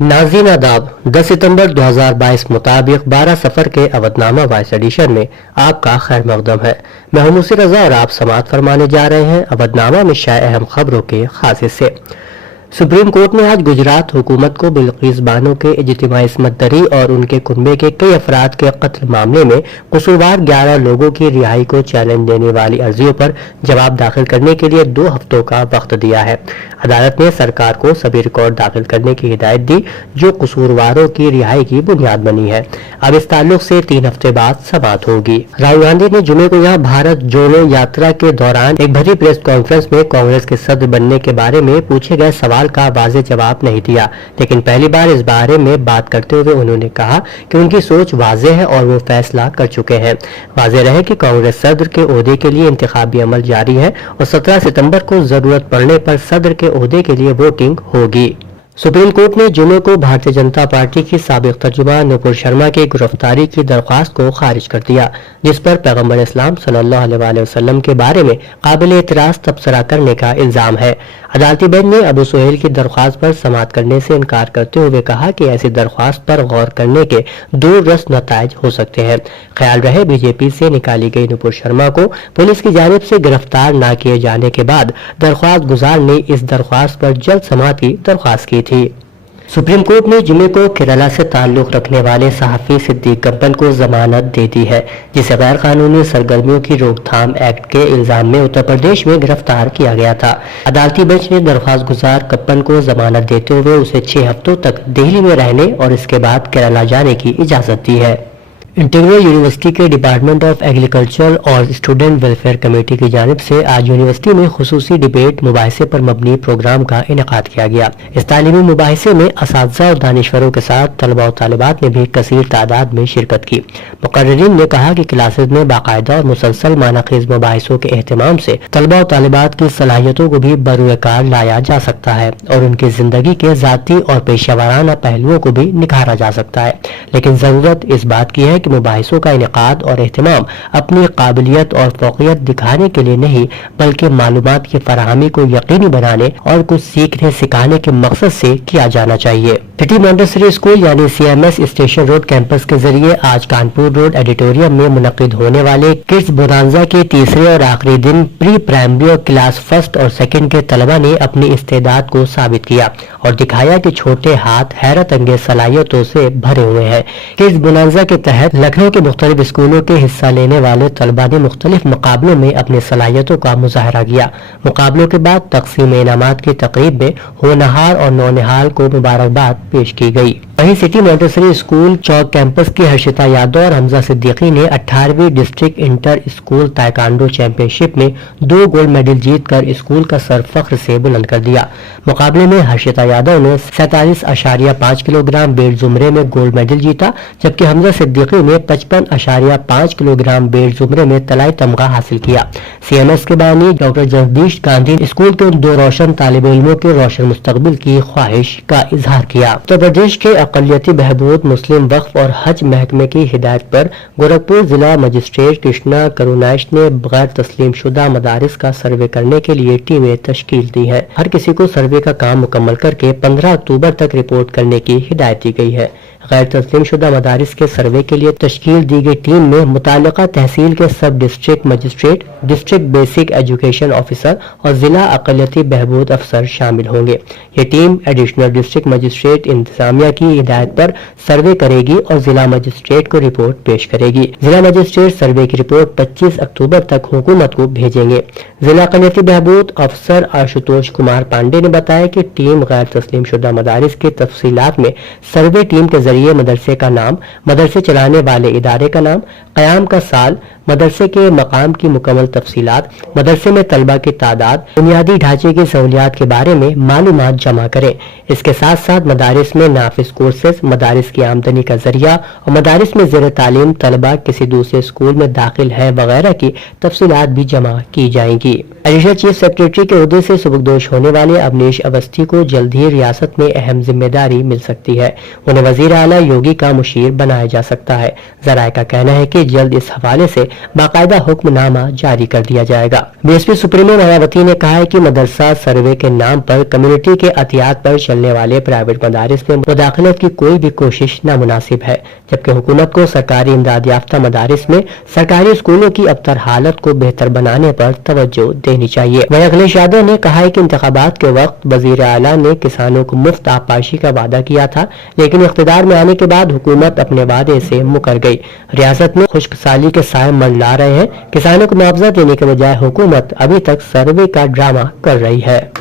नाज़रीन आदाब 10 सितंबर 2022 मुताबिक 12 सफर के अवधनामा वॉइस एडिशन में आपका खैर मकदम है। मैं हूं मुसी रजा और आप समाअत फरमाने जा रहे हैं अवधनामा में शाये अहम खबरों के खास हिस्से। सुप्रीम कोर्ट ने आज गुजरात हुकूमत को बिल्किस बानो के इज्तिमाई इस्मत दरी और उनके कुनबे के कई अफराद के कत्ल मामले में कसूरवार 11 लोगों की रिहाई को चैलेंज देने वाली अर्जियों पर जवाब दाखिल करने के लिए 2 हफ्तों का वक्त दिया है। अदालत ने सरकार को सभी रिकॉर्ड दाखिल करने की हिदायत दी जो कसूरवारों की रिहाई की बुनियाद बनी है। अब इस ताल्लुक से 3 हफ्ते बाद समाअत होगी। राहुल गांधी ने जुमे को यहाँ भारत जोड़ो यात्रा के दौरान एक भरी प्रेस कॉन्फ्रेंस में कांग्रेस के सदर बनने के बारे में पूछे गए सवाल का वाज़ेह जवाब नहीं दिया, लेकिन पहली बार इस बारे में बात करते हुए उन्होंने कहा कि उनकी सोच वाज़ेह है और वो फैसला कर चुके हैं। वाज़ेह रहे कि कांग्रेस सदर के ओहदे के लिए इंतखाबी अमल जारी है और 17 सितंबर को जरूरत पड़ने पर सदर के ओहदे के लिए वोटिंग होगी। सुप्रीम कोर्ट ने जुमे को भारतीय जनता पार्टी की साबिक तर्जुमा नुपुर शर्मा की गिरफ्तारी की दरख्वास्त को खारिज कर दिया, जिस पर पैगंबर इस्लाम सल्लल्लाहु अलैहि वसल्लम के बारे में काबिल एतराज तबसरा करने का इल्जाम है। अदालती बेंच ने अबू सुहेल की दरख्वास्त पर समाअत करने से इनकार करते हुए कहा कि ऐसी दरख्वास्त पर गौर करने के 2 रस नताइज हो सकते हैं। ख्याल रहे बीजेपी से निकाली गई नुपुर शर्मा को पुलिस की जानिब से गिरफ्तार न किए जाने के बाद दरख्वास्त गुजार ने इस दरख्वास्त पर जल्द समाअत की दरख्वास्त की थी। सुप्रीम कोर्ट ने जुमे को केरला से ताल्लुक रखने वाले सहाफी सिद्दीक कप्पन को जमानत दे दी है, जिसे गैर कानूनी सरगर्मियों की रोकथाम एक्ट के इल्जाम में उत्तर प्रदेश में गिरफ्तार किया गया था। अदालती बेंच ने दरख्वास्त गुजार कप्पन को जमानत देते हुए उसे 6 हफ्तों तक दिल्ली में रहने और इसके बाद केरला जाने की इजाजत दी है। इंटीरियर यूनिवर्सिटी के डिपार्टमेंट ऑफ एग्रीकल्चर और स्टूडेंट वेलफेयर कमेटी की जानिब से आज यूनिवर्सिटी में खुसूसी डिबेट मुबाहिसे पर मबनी प्रोग्राम का इनेकाद किया गया। इस तालीमी मुबाहिसे में असातिज़ा और दानिश्वरों के साथ तलबा और तालिबात ने भी कसीर तादाद में शिरकत की। मुकर्रिरीन ने कहा कि क्लासेज में बाकायदा और मुसलसल मानाखीज मुबाहिसों के एहतमाम से तलबा और तालिबात की सलाहियतों को भी बरूए कार लाया जा सकता है और उनकी जिंदगी के ज़ाती और पेशेवराना पहलुओं को भी निखारा जा सकता है, लेकिन जरूरत इस बात की है कि मुबाहिसों का इनेकाद और एहतमाम अपनी काबिलियत और फौकियत दिखाने के लिए नहीं बल्कि मालूमात की फराहमी को यकीनी बनाने और कुछ सीखने सिखाने के मकसद से किया जाना चाहिए। सिटी मॉन्टेसरी स्कूल यानी CMS स्टेशन रोड कैंपस के जरिए आज कानपुर रोड एडिटोरियम में मुनक्किद होने वाले किड्स बोनांजा के तीसरे और आखिरी दिन प्री प्राइमरी और क्लास फर्स्ट और सेकंड के तलबा ने अपनी इस्तेदाद को साबित किया और दिखाया कि छोटे हाथ हैरत अंगेज सलाहियतों से भरे हुए हैं। किड्स बोनांजा के तहत लखनऊ के मुख्तलिफ स्कूलों के हिस्सा लेने वाले तलबा ने मुख्तलिफ मुकाबलों में अपनी सलाहियतों का मुजाहरा किया। मुकाबलों के बाद तकसीम इनामात की तकरीब में होनहार और नौनिहाल को मुबारकबाद पेश की गई। वहीं सिटी मॉन्टेसरी स्कूल चौक कैंपस की हर्षिता यादव और हमजा सिद्दीकी ने 18वीं district inter school taekwondo championship में 2 गोल्ड मेडल जीतकर स्कूल का सर फख्र से बुलंद कर दिया। मुकाबले में हर्षिता यादव ने 47.5 किलोग्राम वेट जुमरे में गोल्ड मेडल जीता, जबकि हमजा सिद्दीकी ने 55.5 किलोग्राम वेट जुमरे में तलाई तमगा हासिल किया। CMS के बानी डॉक्टर जगदीश गांधी ने स्कूल के उन 2 रोशन तालिब इल्मों के रोशन मुस्तकबिल की ख्वाहिश का इजहार किया। उत्तर प्रदेश के अक़लियती बहबूद मुस्लिम वक्फ और हज महकमे की हिदायत पर गोरखपुर जिला मजिस्ट्रेट कृष्णा करुणाइश ने गैर तस्लीम शुदा मदारिस का सर्वे करने के लिए टीमें तश्कील दी है। हर किसी को सर्वे का काम मुकम्मल करके 15 अक्टूबर तक रिपोर्ट करने की हिदायत दी गई है। गैर तस्लीम शुदा मदारिस के सर्वे के लिए तश्कील दी गई टीम में मुतालिका तहसील के सब district magistrate, district basic education officer और जिला अक़लियती बहबूद अफसर शामिल होंगे। ये टीम एडिशनल डिस्ट्रिक्ट मजिस्ट्रेट इंतजामिया की हिदायत पर सर्वे करेगी और जिला मजिस्ट्रेट को रिपोर्ट पेश करेगी। जिला मजिस्ट्रेट सर्वे की रिपोर्ट 25 अक्टूबर तक हुकूमत को भेजेंगे। जिला अक़लियती बहबूद अफसर आशुतोष कुमार पांडे ने बताया कि टीम गैर तस्लीम शुदा मदारिस की तफसीलात में सर्वे टीम के जरिए मदरसे का नाम, मदरसे चलाने वाले इदारे का नाम, क़याम का साल, मदरसे के मकाम की मुकम्मल तफसीलात, मदरसे में तलबा की तादाद, बुनियादी ढांचे की सहूलियात के बारे में मालूमात जमा करें। इसके साथ साथ मदारिस में नाफिज कोर्सेज, मदारिस की आमदनी का जरिया और मदारिस में ज़ेर तालीम तलबा किसी दूसरे स्कूल में दाखिल है वगैरह की तफसीलात भी जमा की जाएंगी। एडिशनल चीफ सेक्रेटरी के ओहदे से सुबुकदोश होने वाले अवनीश अवस्थी को जल्द ही रियासत में अहम जिम्मेदारी मिल सकती है। उन्हें वजीर आला योगी का मुशीर बनाया जा सकता है। जराये का कहना है कि जल्द इस हवाले से बाकायदा हुक्मनामा जारी कर दिया जाएगा। बीएसपी सुप्रीमो मायावती ने कहा है कि मदरसा सर्वे के नाम पर कम्युनिटी के अतियात पर चलने वाले प्राइवेट मदारिस में मुदाखलत की कोई भी कोशिश नामुनासिब है, जबकि हुकूमत को सरकारी इमदाद याफ्ता मदारिस में सरकारी स्कूलों की अबतर हालत को बेहतर बनाने पर तवज्जो देनी चाहिए। वहीं अखिलेश यादव ने कहा है कि इंतखाबात के वक्त वजीर आला ने किसानों को मुफ्त आबपाशी का वादा किया था, लेकिन इख्तिदार में आने के बाद हुकूमत अपने वादे से मुकर गई। रियासत में खुश्क साली के साए मंडला रहे हैं। किसानों को मुआवजा देने के बजाय हुकूमत अभी तक सर्वे का ड्रामा कर रही है।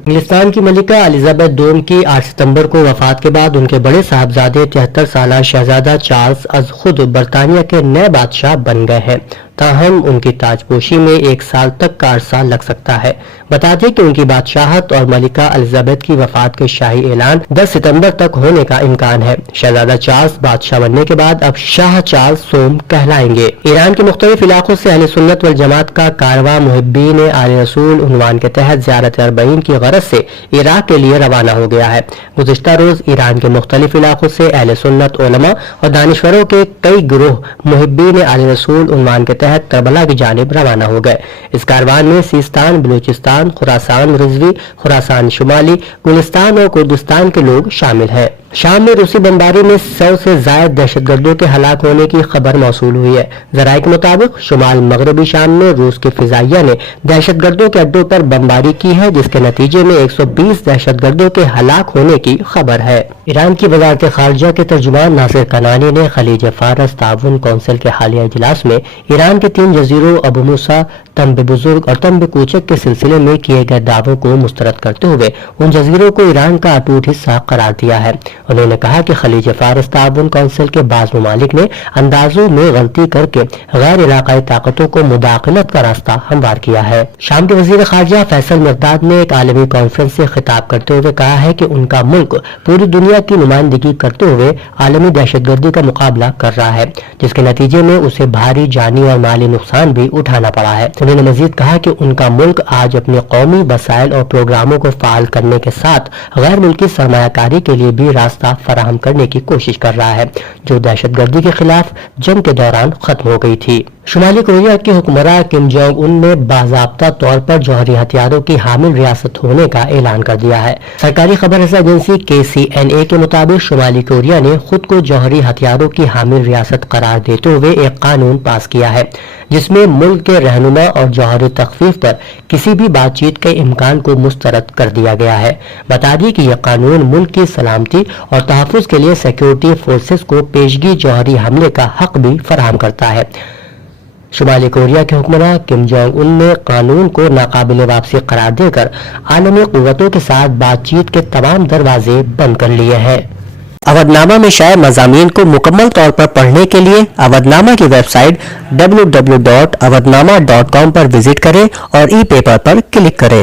इंग्लिस्तान की मलिका एलिजाबेथ दोम की 8 सितंबर को वफात के बाद उनके बड़े साहबजादे 73 साला शहजादा चार्ल्स अज खुद बरतानिया के नए बादशाह बन गए हैं। ताहम उनकी ताजपोशी में 1 साल तक का अरसा लग सकता है। बता दें कि उनकी बादशाहत और मलिका एलिजाबेथ की वफात के शाही ऐलान 10 सितंबर तक होने का इम्कान है। शहजादा चार्ल्स बादशाह बनने के बाद अब शाह चार्ल्स सोम कहलाएंगे। ईरान के मुख्तलिफ इलाकों से अहले सुन्नत वल जमात का कारवां मुहिब्बीन आले रसूल उन्वान के तहत ज़ियारत अरबईन की गरज से इराक के लिए रवाना हो गया है। गुज़िश्ता रोज ईरान के मुख्तलिफ इलाकों से अहले सुन्नत उलमा और दानिश्वरों के कई गिरोह मुहिब्बीन आले रसूल उन्वान के तहत करबला की जानिब रवाना हो गए। इस कारवान में सिस्तान, बलूचिस्तान, खुरासान रिजवी, खुरासान शुमाली, गुलिस्तान और कुर्दिस्तान के लोग शामिल हैं। शाम में रूसी बमबारी में 100 से जायद दहशतगर्दों के हलाक होने की खबर मौसूल हुई है। जराये के मुताबिक शुमाल मगरबी शाम में रूस के फिजाइया ने दहशतगर्दों के अड्डों पर बमबारी की है, जिसके नतीजे में 120 दहशतगर्दों के हलाक होने की खबर है। ईरान की वजारत खारजा के तर्जुमान नासिर कनानी ने खलीज फारस ताउन कौंसिल के हालिया इजलास में ईरान के 3 जजीरों अबू मूसा, तंबे बुजुर्ग और तंबे कूचक के सिलसिले में किए गए दावों को मुस्तरद करते हुए उन जजीरों को ईरान का अटूट हिस्सा करार दिया है। उन्होंने कहा कि खलीज फारस ताउन कौंसिल के बाज ममालिक ने अंदाजों में गलती करके गैर इलाकाई ताकतों को मुदाखलत का रास्ता हमवार किया है। शाम के वजीर खारजा फैसल मिर्दाद ने एक आलमी कॉन्फ्रेंस से खिताब करते हुए कहा है कि उनका मुल्क पूरी दुनिया की नुमाइंदगी करते हुए आलमी दहशतगर्दी का मुकाबला कर रहा है, जिसके नतीजे में उसे भारी जानी और माली नुकसान भी उठाना पड़ा है। उन्होंने मजीद कहा कि उनका मुल्क आज अपने कौमी वसाइल और प्रोग्रामों को फाल करने के साथ गैर मुल्की सरमायाकारी के लिए भी रास्ता फराहम करने की कोशिश कर रहा है, जो दहशतगर्दी के खिलाफ जंग के दौरान खत्म हो गई थी। शुमाली कोरिया के हुक्मरान किम जोंग उन ने बाज़ाब्ता तौर पर जौहरी हथियारों की हामिल रियासत होने का ऐलान कर दिया है। सरकारी खबर रसा एजेंसी KCNA के मुताबिक शुमाली कोरिया ने खुद को जौहरी हथियारों की हामिल रियासत करार देते हुए एक कानून पास किया है, जिसमें मुल्क के रहनुमा और जौहरी तखफीफ पर किसी भी बातचीत के इम्कान को मुस्तरद कर दिया गया है। बता दी कि यह कानून मुल्क की सलामती और तहफ़्फ़ुज़ के लिए सिक्योरिटी फोर्सेस को पेशगी जौहरी हमले का हक भी फराहम करता है। शुमाली कोरिया के हुक्मरान किम जोंग उन ने कानून को नाकाबिले वापसी करार देकर आलमी कुव्वतों के साथ बातचीत के तमाम दरवाजे बंद कर लिए हैं। अवधनामा में शाये मज़ामीन को मुकम्मल तौर पर पढ़ने के लिए अवधनामा की वेबसाइट www.awadnama.com पर विजिट करें और ई पेपर पर क्लिक करें।